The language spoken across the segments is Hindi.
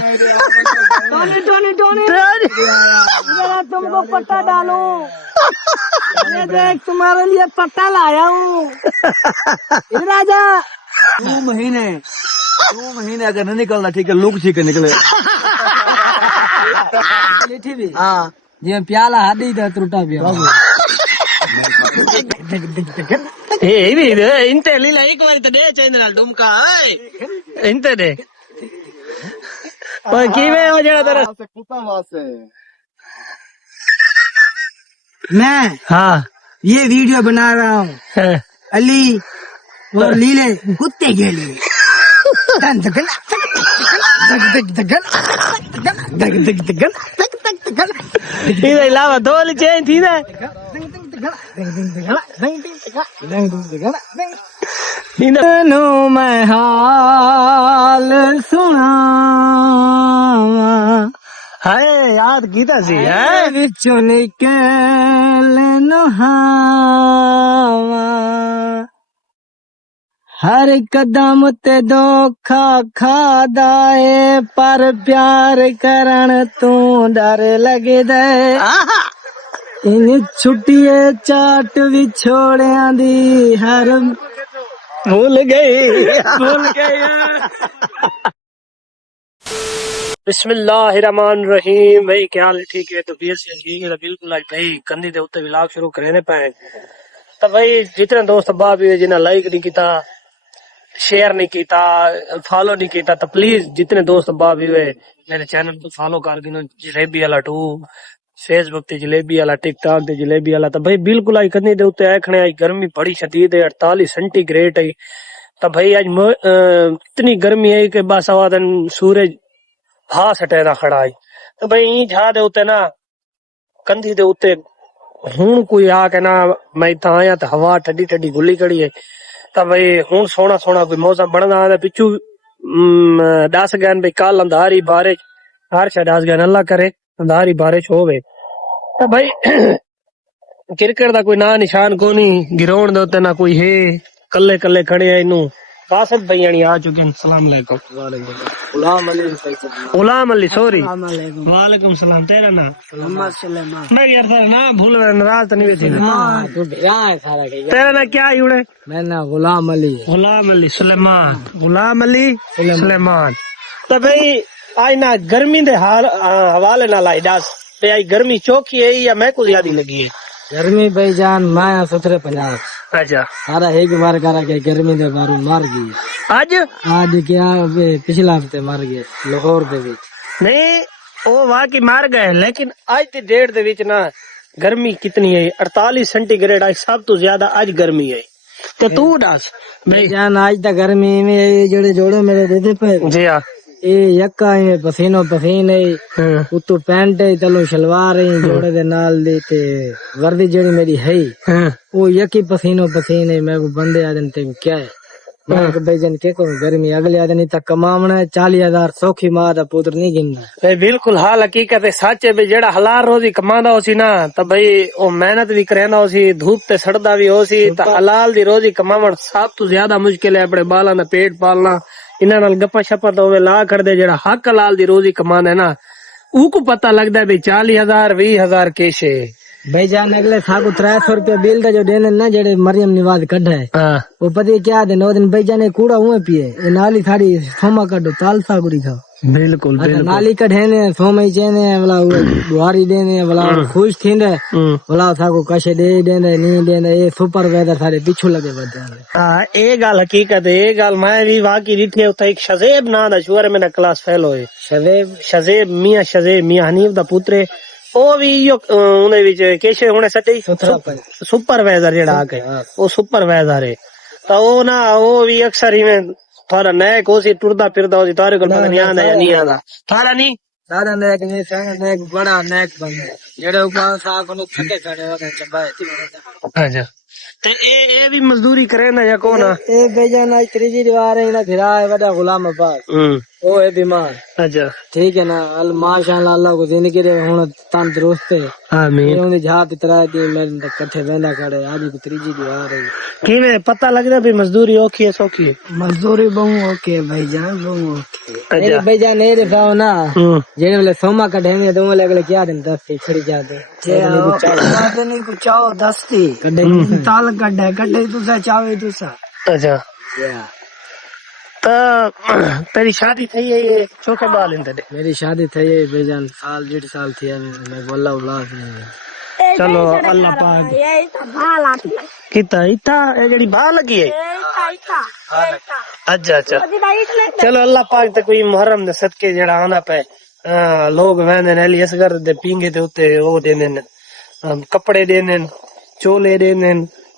टोनी टोनी टोनी जरा तुमको पट्टा डालूं। ये देख तुम्हारे लिए पट्टा लाया हूँ। इधर आजा। 2 महीने अगर नहीं निकलना ठीक है, लुक ठीक है निकले। हाँ ये प्याला हादी था त्रुटा भी इंते लीला एक बार तो दे चंद्र डुमका इंते दे किवे हो जरा तेरा मैं हाँ ये वीडियो बना रहा हूँ अली और लीले कुत्ते के लिए। इसके अलावा दो चेंज थी ना मैं हाल सुना हाय याद कीता सी है विचों निकल नुहावा हर कदम ते धोखा खादा है पर प्यार करण तू डर लगदा इन छुट्टिए चाट विछोड़ियां दी हर भूल गई बिस्मिल्लाहिर्रहमानिर्रहीम। भाई क्या हाल है? ठीक है तो ठीक है बिल्कुल। आज भाई कंधी दे उत्ते व्लॉग शुरू करने पे तो भाई जितने दोस्त अब्बा भी जिन्हें लाइक नहीं किया, शेयर नहीं किया, फॉलो नहीं किया तो प्लीज जितने दोस्त अब्बा भी हुए मेरे चैनल को फॉलो कर गिनो। जलेबी वाला 2 फेसबुक ते जलेबी वाला, टिकटॉक ते जलेबी वाला। तो भाई बिल्कुल आज कंधी दे उत्ते आखने आज गर्मी बड़ी शदीद है, 48 सेंटीग्रेड है। तो भाई आज इतनी गर्मी है कि बस आवा दिन सूरज भास हटेरा खड़ा है। तो भाई झा दे उत्ते ना कंधी दे उत्ते हूं कोई आके ना मैं इतना आया तो हवा ठंडी ठंडी गुली कड़ी है। तो भाई हूं सोना सोना कोई मौसम बनना है। पिछू 10 गैन भाई कल अंधारी बारिश हर शा 10 गैन अल्लाह करे अंधारी बारिश होवे। तो भाई क्रिकेट का कोई ना निशान को नहीं, गिराउंड दे उत्ते ना कोई है, कल्ले कल्ले खड़े हैं। इनू कासिफ भाई आ चुके हैं। सलाम अलैकुम। गुलाम अली सॉरी वालेकुम सलाम। तेरा नाम? मोहम्मद सुलेमान। मैं यार तेरा नाम भूल गया, नाराज तो नहीं हुई थी ना? तेरा नाम क्या है उड़े? मैं ना गुलाम अली गुलाम अली सुलेमान। गुलाम अली सुलेमान। तो भाई आज ना गर्मी दे हवाले नाल आई दस ते आज गर्मी चौकी है या मैं को ज्यादा लगी है? गर्मी भाई जान मैं 1750 अच्छा सारा एक बार करा के गर्मी दे बारू मर गई। आज क्या पिछला हफ्ते मर गए लाहौर दे विच। नहीं वो वाकई मार गए, लेकिन आज की डेट दे विच ना गर्मी कितनी है? 48 सेंटीग्रेड आज सब तो ज्यादा आज गर्मी है। तो तू दस भाई जान आज तक गर्मी में जोड़े जोड़े मेरे देते पे जी हाँ ये यक्का है पसीनो पसीन है उतो पैंट है चलो शलवार है जोड़े दे नाल दी ते वर्दी जेड़ी मेरी है वो यकी पसीनो पसीन है। मैं वो बंदे आदन ते क्या है मैं भाई जन के को गर्मी अगले आदमी तक कमावना 40,000 सौखी मां दा पुत्र नहीं गिनना। भाई बिल्कुल हाल हकीकत है सच है। जेड़ा हलाल रोजी कमांदा होसी ना तो भाई वो मेहनत भी करेंदा होसी, धूप ते सड़दा भी होसी। तो हलाल दी रोजी कमावण सब तो ज्यादा मुश्किल है। अपने बालां दा पेट पालना इन्हां नाल गप्पा शप्पा तो ला कर दे। जेड़ा हक हलाल दी रोजी कमांदा है ना ऊको पता लगदा है भाई 40,000 20,000 केशे भाई जान अगले साकू 300 रुपया बिल का जो देने ना जेड़े मरियम निवाज कढ़ा है वो पता क्या दिन वो दिन भाई जाने कूड़ा हुए पिए नाली थारी सोमा कढ़ो ताल सागुरी खाओ। बिल्कुल नाली कढ़े ने सोमा ही चेने वाला बुहारी देने वाला खुश थींदे वाला साकू कशे दे देने नी देने ये सुपर वेदर सारे पीछू लगे बदे। हां ए गाल हकीकत है। ए गाल मैं भी वाकई दिखे उते एक शजेब ना दा शुगर मेरा क्लास फेल होए। शजेब मियां हनीफ दा पुत्र ओ भी यो उन्हें विच केशे हुने सटे सुपरवाइजर जेड़ा आके वो सुपरवाइजर है। तो वो ना वो भी अक्सर ही में थारा नैक होसी टुरदा फिरदा होसी तारे को पता नहीं आंदा या नहीं आंदा थारा नहीं दादा नैक ने संग नैक बड़ा नैक बन जेड़े ऊपर साग को थके खड़े होते चबाए। अच्छा ते ए भी मजदूरी करे ना या कोना? ए बेजान आज त्रीजी बार है ना फिरा है बड़ा गुलाम अब्बास वो है बीमार। अच्छा ठीक है ना, माशाअल्लाह अल्लाह को जिंदगी दे हुन तंदुरुस्त है। आमीन। ये उन्हें जात इतरा दी मेरे कट्ठे वेंदा खड़े आज की तीजी दी आ रही। किवें पता लगदा भी मजदूरी औखी है सौखी है? मजदूरी बहु ओके भाईजान बहु ओके। अच्छा। मेरे भाईजान नहीं दिखाओ ना जेड़े वेले सोमा कढेंगे तो वेले अगले क्या दिन 10 से छड़ी जाते जे आओ नहीं कुछ चाहो 10 ती कढे ताल कढे तुसा चावे तुसा। अच्छा तो तेरी शादी थी है ये चोखे बाल इन तेरे? मेरी शादी थी है भाईजान साल 1.5 साल थी मैं बोला औलाद नहीं। चलो अल्लाह पाक किता इता ए जड़ी बाल लगी है। अच्छा अच्छा चलो अल्लाह पाक ते कोई मुहर्रम दे सदके जेड़ा आंदा पे लोग वेंदे ने अली असगर दे पींगे ते उत्ते ओ देने ने कपड़े देने चोले देने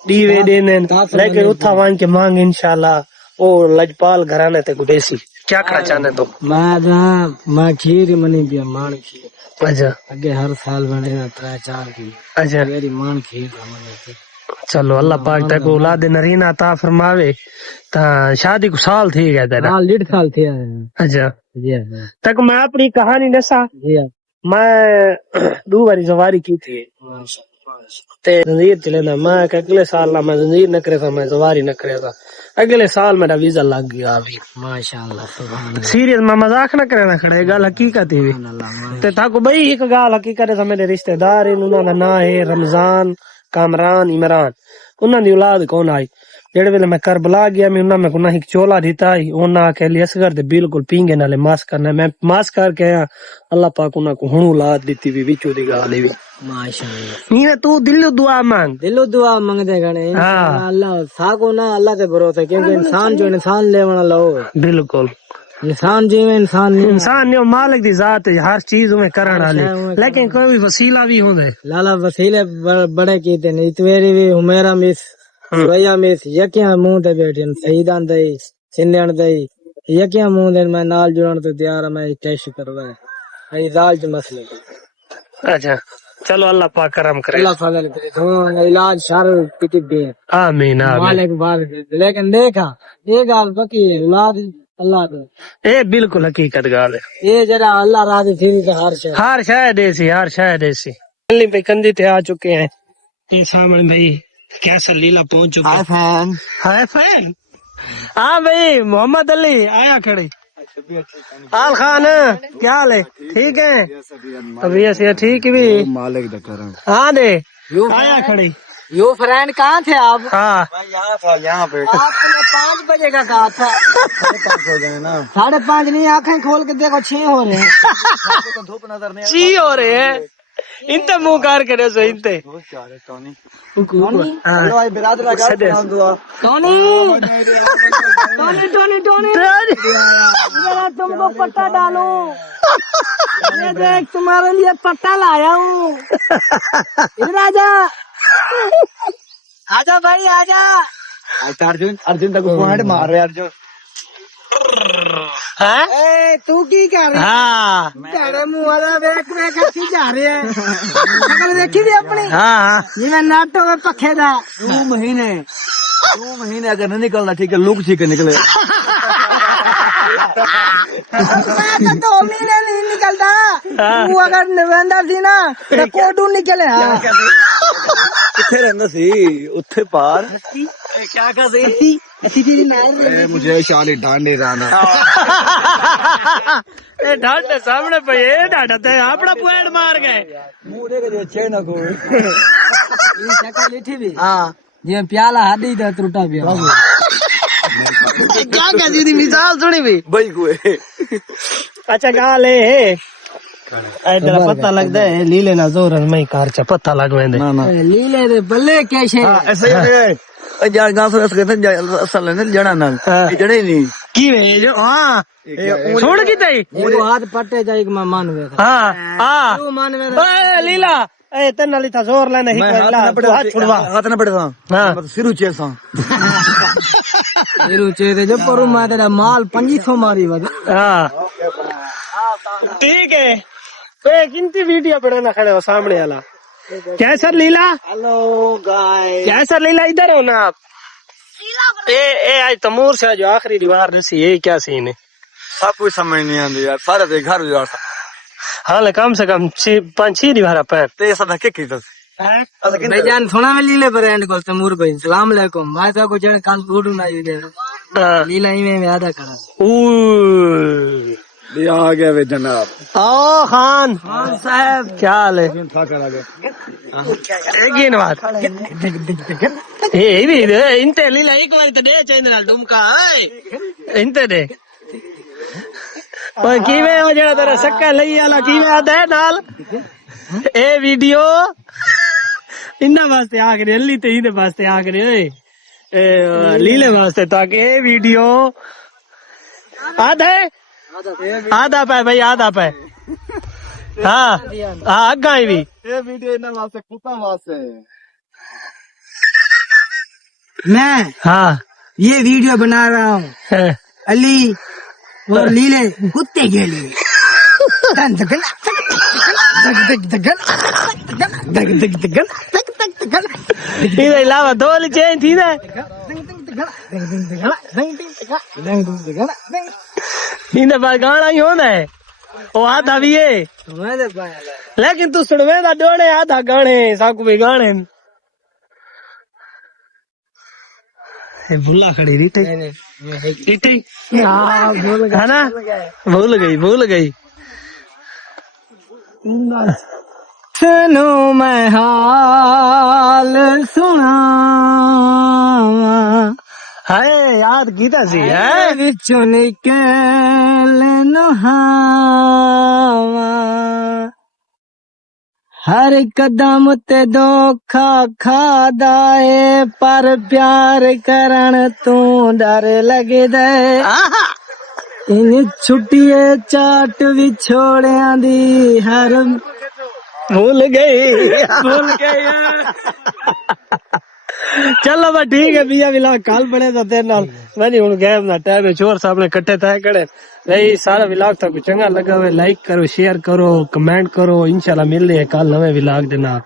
दीवे देने लेकिन उठा वां के मांग इंशाल्लाह ओ लजपाल घराने ते गुडेसी क्या करना चाहने तो? मैं खीर मनी पिया मान खीर। अच्छा अगे हर साल बने 3-4 की। अच्छा मेरी मान खीर मने। चलो अल्लाह पाक तक औलाद नरीना अता फरमावे। ता शादी को साल थी गया तेरा? साल 1.5 साल थी। अच्छा जी तक मैं अपनी कहानी दसा। जी मैं 2 बारी सवारी की थी ते जंजीर चले ना मैं अगले साल ना मैं जंजीर न करे था मैं सवारी न करे था अगले साल मेरा वीजा लग गया अभी माशाअल्लाह सुभान अल्लाह। सीरियस मैं मजाक न करे ना खड़े गल हकीकत ही ते ताको भाई एक गाल हकीकत है मेरे रिश्तेदार इन उन्हां दा नाम है रमजान कामरान इमरान उन्हां दी औलाद कौन आई जेड़े वेले मैं करबला गया मैं उन्हां में को एक चोला दिता ही उन्हां के लिए असगर दे बिल्कुल पींगे नाले मास करना मैं मास करके आया अल्लाह पाक उन्हां को हुन औलाद दिती भी विचो दी गाल ही माशाअल्लाह। नी तू दिलो दुआ मांग दिलो दुआ मांगदे गणे इंशाअल्लाह अल्लाह साको ना अल्लाह ते भरोसा क्योंकि इंसान जो इंसान लेवण लो बिल्कुल इंसान जीवे इंसान नहीं इंसान ने मालिक दी जात है हर चीज में करण वाली लेकिन कोई वसीला भी होंदे लाला वसीले बड़े कीते नहीं इतवेरी भी हुमेरा मिस सुरैया मिस यकिया मुंह ते बैठे शहीदां दे सिंधन दे यकिया मुंह दे मैं नाल जुड़न तो तैयार मैं टेस्ट करवा है इलाज मसले। अच्छा चलो अल्लाह पाक करम करे अल्लाह फजल करे तो इलाज सार किति दे आमीन आमीन मालिक बार लेकिन देखा ये गाल पक्की है औलाद अल्लाह दे ए बिल्कुल हकीकत गाल है ये जरा अल्लाह राजी थी तो हर शायद ऐसी पे कंधी ते आ चुके हैं ये सामने भाई कैसा लीला पहुंच चुके हाय फैन हाय फैन हाँ भाई मोहम्मद अली आया खड़े आल खान क्या हाल है ठीक है अभी ऐसे ठीक भी मालिक दा करम। हाँ दे आया खड़े यो फ्रेंड कहाँ थे आप? हाँ मैं यहाँ था यहाँ पे आपने 5 बजे का कहा था 5:30 नहीं आंखें खोल के देखो 6 हो रहे हैं। तो धूप नजर नहीं ची हो रहे हैं इनते मुंह कार करे सो इनते हेलो भाई बिरादर का सलाम दुआ टोनी जरा तुमको पट्टा डालूं ये देख तुम्हारे लिए पट्टा लाया हूँ इधर आजा आजा भाई आजा। अर्जुन अर्जुन तक पॉइंट मार रहे अर्जुन हाँ ए तू की कर रही हाँ तेरे मुंह वाला देख देख अच्छी जा रही है शक्ल देखी थी अपनी हाँ जिਵੇਂ नाटो में पखे दा 2 महीने अगर नहीं निकलना ठीक है लुक ठीक है निकले मैं तो 2 महीने नहीं निकलता तू अगर नवंबर थी ना तो कोटू निकले हाँ किथे रहंदा सी उत्थे पार क्या कर रही ऐसी चीज ना मुझे शाली डांडी राना ए ढाड के सामने पे ये ढाडा ते अपना पॉइंट मार गए मुंह देख दे छे ना को ये शक्ल लिठी भी हां जे प्याला हड्डी दा टूटा भी क्या कहती थी मिसाल सुनी भी भाई कोई अच्छा गाल है तेरा पता लगता है लीले ना जोर में कार चा पता लगवेंदे ना ना लीले दे बल्ले कैसे ऐसे ही है यार गांव से कहते हैं असल ने जड़ा ना जड़े नहीं की वे जो हां छोड़ की तई वो हाथ पट्टे जाई मैं मान वे हां हां तू मान वे ए लीला ए तन ली था जोर लेने ही कोई ला हाथ छुड़वा हाथ ना पड़ता हां मैं सिर ऊंचे सा सिर ऊंचे दे जो पर मैं तेरा माल 2500 मारी वद हां ठीक है ए किंती वीडियो बनाना खड़े हो सामने वाला कैसा लीला हेलो गाइस कैसा लीला इधर हो ना आप ए आज तमूर से जो आखिरी दीवार रसी ये क्या सीन है सब कुछ समझ नहीं आती यार सारे ते घर उजाड़ हाल कम से कम 5-6 दीवार पैर ते सब के की दस भाईजान सुना में लीले पर एंड को तमूर भाई सलाम अलैकुम मैं तो कुछ कल फूड ना दे लीला में आधा करा ये आ गया वे जनाब ओ खान साहब क्या हाल है था कर आ गया एक ही बात ये भी इंते लीला एक बार तो दे चैनल नाल डुमका इंते दे ओए कीवे हो जेड़ा तेरा सक्का लई वाला कीवे आदा है नाल ए वीडियो इन्ना वास्ते आ गए अल्ली ते इने वास्ते आ गए ओए लीले वास्ते ताकि ए वीडियो आधा पे भाई आधा पे हाँ अग्गा ही भी ये वीडियो इना वास्ते कुत्ता वास्ते मैं हाँ ये वीडियो बना रहा हूँ अली और लीले कुत्ते के लिए इसके अलावा दो चेंज थी ना इन्हें बार गाना ही होना है वो आधा भी है लेकिन तू सुनवे दा डोने आधा गाने साकू भी गाने भूला खड़ी रीटे है ना भूल गई सुनो मैं हाल सुना हाय याद कीता सी है विचों निकल नुहावा हर कदम ते धोखा खादा है पर प्यार करण तू डर लगदा इन छुट्टिए चाट विछोड़िया दी हर भूल गई चलो बस ठीक है भैया विलाग कल बने तो तेरे नाल मैं नहीं हूँ गैम ना टाइम है चोर साहब ने कट्टे तय करे भाई सारा विलाग तक चंगा लगा हुआ लाइक करो शेयर करो कमेंट करो इंशाल्लाह मिलते हैं कल नवे विलाग दे नाल।